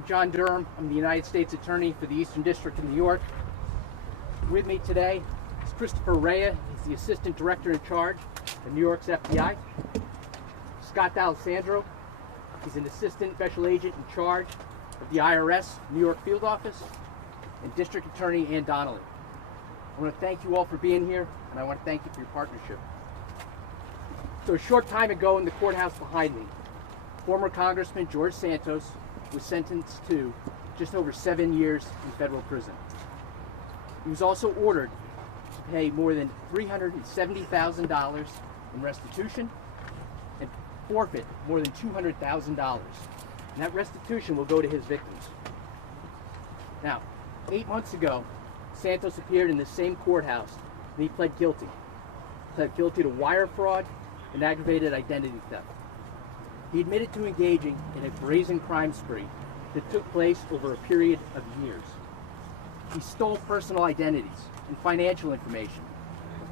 I'm John Durham. I'm the United States Attorney for the Eastern District of New York. With me today is Christopher Rea. He's the Assistant Director in charge of New York's FBI. Scott D'Alessandro. He's an Assistant Special Agent in charge of the IRS New York Field Office. And District Attorney Ann Donnelly. I want to thank you all for being here, and I want to thank you for your partnership. So a short time ago in the courthouse behind me, former Congressman George Santos was sentenced to just over 7 years in federal prison. He was also ordered to pay more than $370,000 in restitution and forfeit more than $200,000. And that restitution will go to his victims. Now, 8 months ago, Santos appeared in the same courthouse and he pled guilty. He pled guilty to wire fraud and aggravated identity theft. He admitted to engaging in a brazen crime spree that took place over a period of years. He stole personal identities and financial information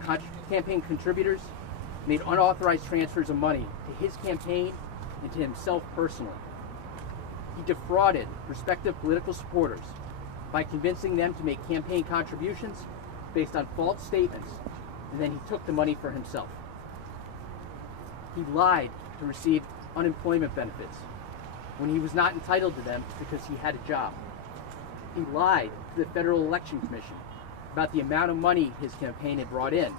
of campaign contributors, made unauthorized transfers of money to his campaign and to himself personally. He defrauded prospective political supporters by convincing them to make campaign contributions based on false statements, and then he took the money for himself. He lied to receive unemployment benefits when he was not entitled to them because he had a job. He lied to the Federal Election Commission about the amount of money his campaign had brought in,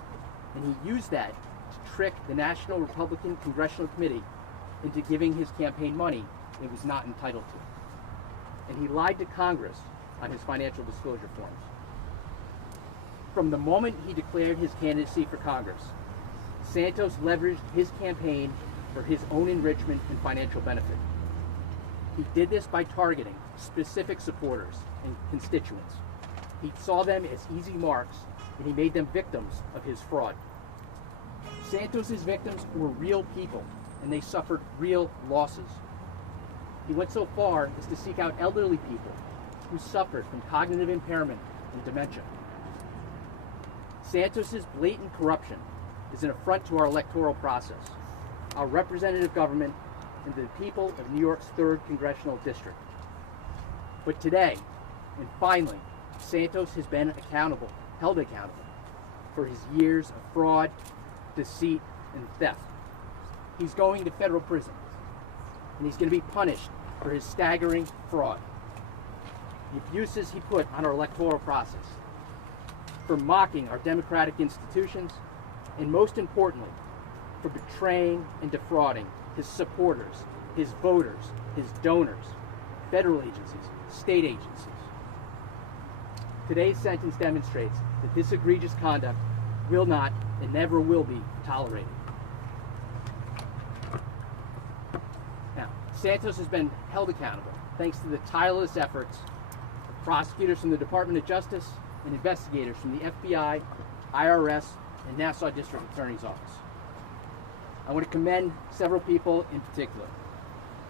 and he used that to trick the National Republican Congressional Committee into giving his campaign money it was not entitled to. And he lied to Congress on his financial disclosure forms. From the moment he declared his candidacy for Congress, Santos leveraged his campaign for his own enrichment and financial benefit. He did this by targeting specific supporters and constituents. He saw them as easy marks, and he made them victims of his fraud. Santos's victims were real people, and they suffered real losses. He went so far as to seek out elderly people who suffered from cognitive impairment and dementia. Santos's blatant corruption is an affront to our electoral process, our representative government, and the people of New York's 3rd Congressional District. But today, and finally, Santos has been held accountable for his years of fraud, deceit, and theft. He's going to federal prison, and he's going to be punished for his staggering fraud, the abuses he put on our electoral process, for mocking our democratic institutions, and most importantly, for betraying and defrauding his supporters, his voters, his donors, federal agencies, state agencies. Today's sentence demonstrates that this egregious conduct will not and never will be tolerated. Now, Santos has been held accountable thanks to the tireless efforts of prosecutors from the Department of Justice and investigators from the FBI, IRS, and Nassau District Attorney's Office. I want to commend several people in particular.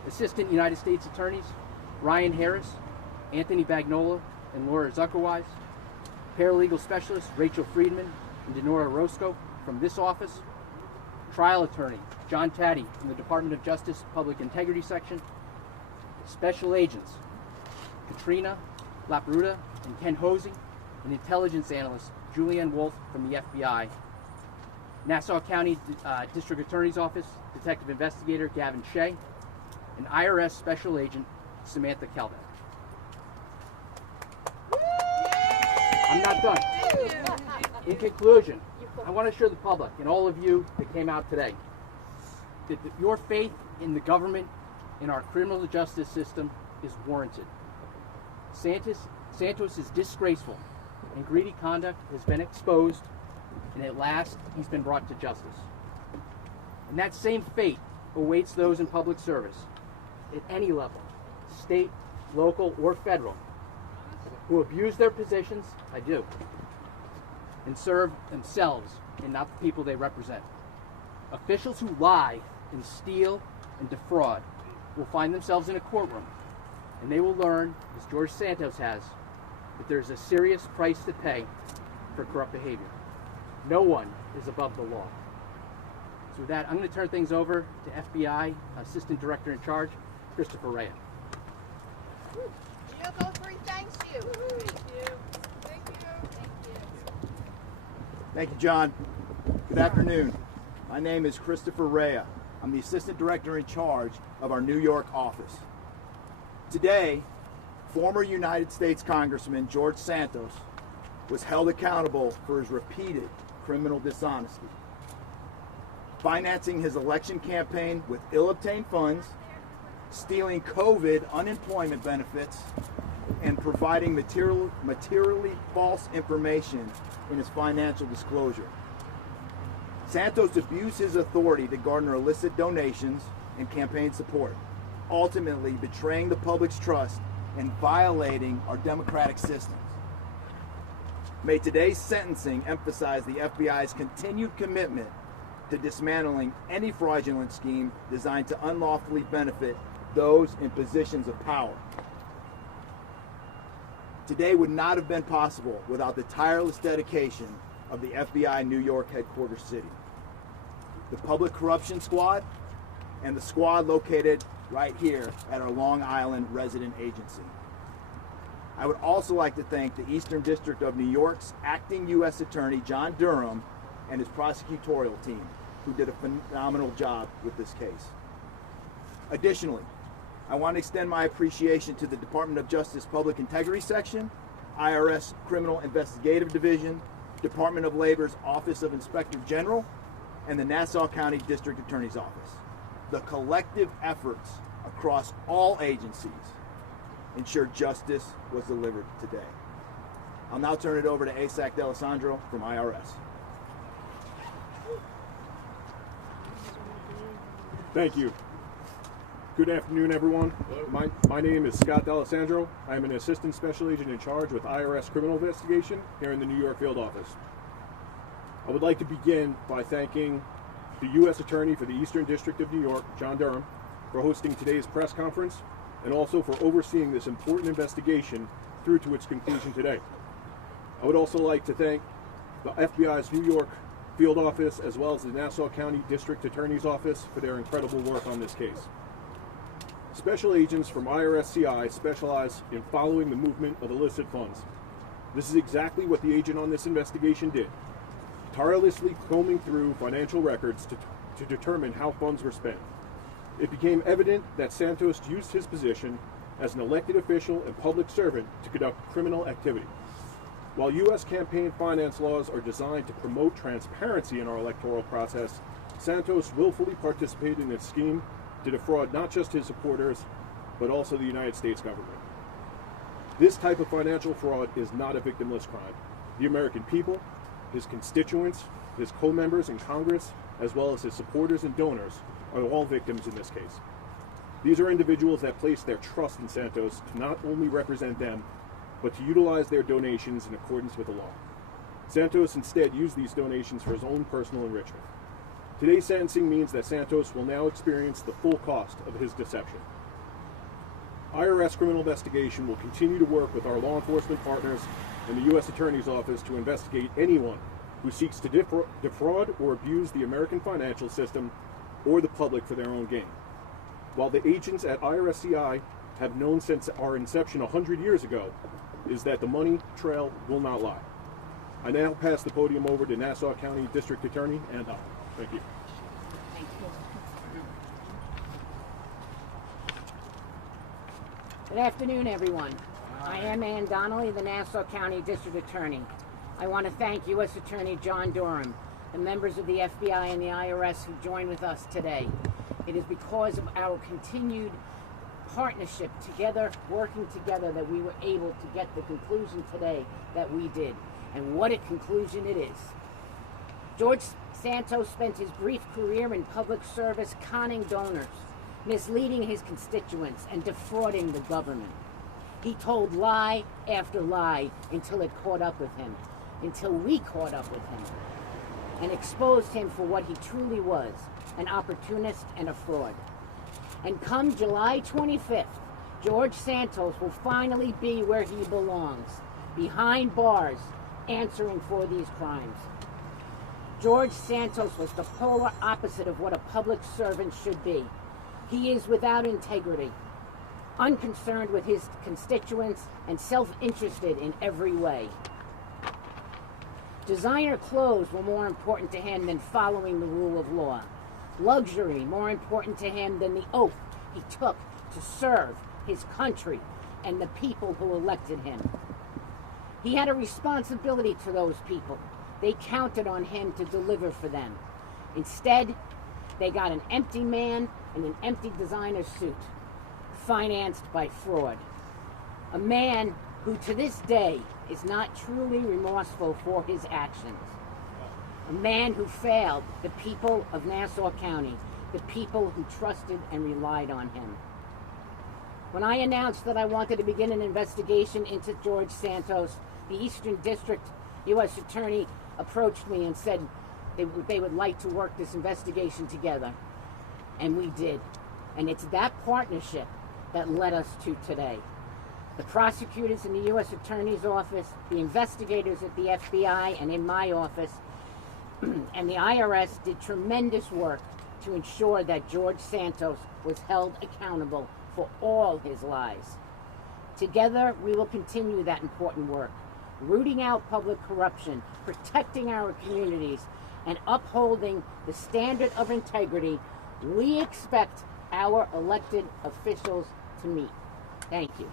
Assistant United States Attorneys Ryan Harris, Anthony Bagnola, and Laura Zuckerwise, paralegal specialists Rachel Friedman and Denora Roscoe from this office, trial attorney John Taddy from the Department of Justice Public Integrity Section, special agents Katrina Laparuta and Ken Hosey, and intelligence analyst Julianne Wolf from the FBI, Nassau County District Attorney's Office Detective Investigator Gavin Shea, and IRS Special Agent Samantha Kelbeck. I'm not done. In conclusion, I want to assure the public and all of you that came out today that your faith in the government, in our criminal justice system, is warranted. Santos' disgraceful and greedy conduct has been exposed, and at last he's been brought to justice. And that same fate awaits those in public service at any level, state, local, or federal, who abuse their positions, I do, and serve themselves and not the people they represent. Officials who lie and steal and defraud will find themselves in a courtroom, and they will learn, as George Santos has, that there's a serious price to pay for corrupt behavior. No one is above the law. So with that, I'm going to turn things over to FBI Assistant Director in Charge, Christopher Rea. GeoGo3 thanks you. Thank you. Thank you. Thank you. Thank you, John. Good afternoon. My name is Christopher Rea. I'm the Assistant Director in charge of our New York office. Today, former United States Congressman George Santos was held accountable for his repeated criminal dishonesty, financing his election campaign with ill-obtained funds, stealing COVID unemployment benefits, and providing materially false information in his financial disclosure. Santos abused his authority to garner illicit donations and campaign support, ultimately betraying the public's trust and violating our democratic systems. May today's sentencing emphasize the FBI's continued commitment to dismantling any fraudulent scheme designed to unlawfully benefit those in positions of power. Today would not have been possible without the tireless dedication of the FBI New York headquarters city, the Public Corruption Squad, and the squad located right here at our Long Island resident agency. I would also like to thank the Eastern District of New York's acting U.S. Attorney John Durham and his prosecutorial team, who did a phenomenal job with this case. Additionally, I want to extend my appreciation to the Department of Justice Public Integrity Section, IRS Criminal Investigative Division, Department of Labor's Office of Inspector General, and the Nassau County District Attorney's Office. The collective efforts across all agencies ensured justice was delivered today. I'll now turn it over to Asac D'Alessandro from IRS. Thank you. Good afternoon, everyone. My name is Scott D'Alessandro. I am an Assistant Special Agent in charge with IRS Criminal Investigation here in the New York Field Office. I would like to begin by thanking the U.S. Attorney for the Eastern District of New York, John Durham, for hosting today's press conference and also for overseeing this important investigation through to its conclusion today. I would also like to thank the FBI's New York Field Office as well as the Nassau County District Attorney's Office for their incredible work on this case. Special agents from IRS-CI specialize in following the movement of illicit funds. This is exactly what the agent on this investigation did, tirelessly combing through financial records to determine how funds were spent. It became evident that Santos used his position as an elected official and public servant to conduct criminal activity. While U.S. campaign finance laws are designed to promote transparency in our electoral process, Santos willfully participated in a scheme to defraud not just his supporters, but also the United States government. This type of financial fraud is not a victimless crime. The American people, his constituents, his co-members in Congress, as well as his supporters and donors, are all victims in this case. These are individuals that place their trust in Santos to not only represent them, but to utilize their donations in accordance with the law. Santos instead used these donations for his own personal enrichment. Today's sentencing means that Santos will now experience the full cost of his deception. IRS Criminal Investigation will continue to work with our law enforcement partners and the U.S. Attorney's Office to investigate anyone who seeks to defraud or abuse the American financial system or the public for their own gain. While the agents at IRS-CI have known since our inception 100 years ago, is that the money trail will not lie. I now pass the podium over to Nassau County District Attorney Ann Donnelly. Thank you. Good afternoon, everyone. I am Ann Donnelly, the Nassau County District Attorney. I want to thank U.S. Attorney John Durham, the members of the FBI and the IRS who joined with us today. It is because of our continued partnership together, working together, that we were able to get the conclusion today that we did. And what a conclusion it is. George Santos spent his brief career in public service conning donors, misleading his constituents, and defrauding the government. He told lie after lie until it caught up with him, until we caught up with him, and exposed him for what he truly was, an opportunist and a fraud. And come July 25th, George Santos will finally be where he belongs, behind bars, answering for these crimes. George Santos was the polar opposite of what a public servant should be. He is without integrity. unconcerned with his constituents, and self-interested in every way. Designer clothes were more important to him than following the rule of law. Luxury more important to him than the oath he took to serve his country and the people who elected him. He had a responsibility to those people. They counted on him to deliver for them. Instead, they got an empty man and an empty designer suit, financed by fraud. A man who to this day is not truly remorseful for his actions. A man who failed the people of Nassau County, the people who trusted and relied on him. When I announced that I wanted to begin an investigation into George Santos, the Eastern District U.S. Attorney approached me and said they would like to work this investigation together. And we did. And it's that partnership that led us to today. The prosecutors in the U.S. Attorney's Office, the investigators at the FBI and in my office, and the IRS did tremendous work to ensure that George Santos was held accountable for all his lies. Together, we will continue that important work, rooting out public corruption, protecting our communities, and upholding the standard of integrity we expect our elected officials to meet. Thank you.